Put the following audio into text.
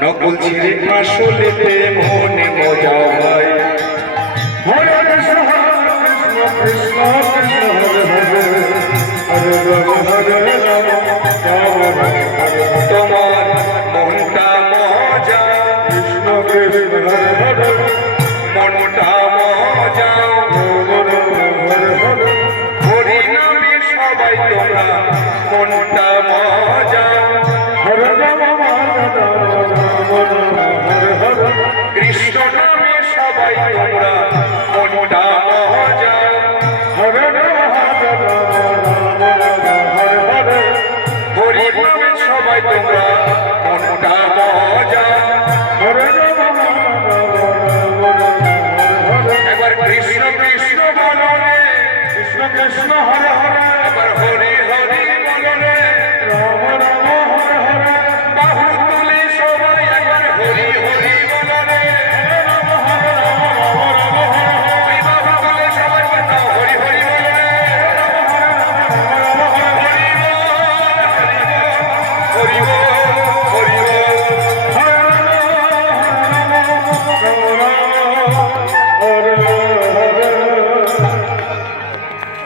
নকল ছেড়ে আসলে প্রেম মনে মজা হয়। হরে কৃষ্ণ কৃষ্ণ কৃষ্ণ কৃষ্ণ হরে হরে হরে রাম হরে রাম রাম রাম হরে হরে। তোমার মনটা মজা কৃষ্ণ কৃষ্ণ হরে হরে মনটা মজা হরে হরে হরি নামে সবাই তোমরা মনটা মজা হরে রাম কৃষ্ণ নামে সবাই তোমরা মনটা মজা হরে হরি নামে সবাই তোমরা মনটা মজা হরে একবার কৃষ্ণ কৃষ্ণ বলো রে কৃষ্ণ কৃষ্ণ হরে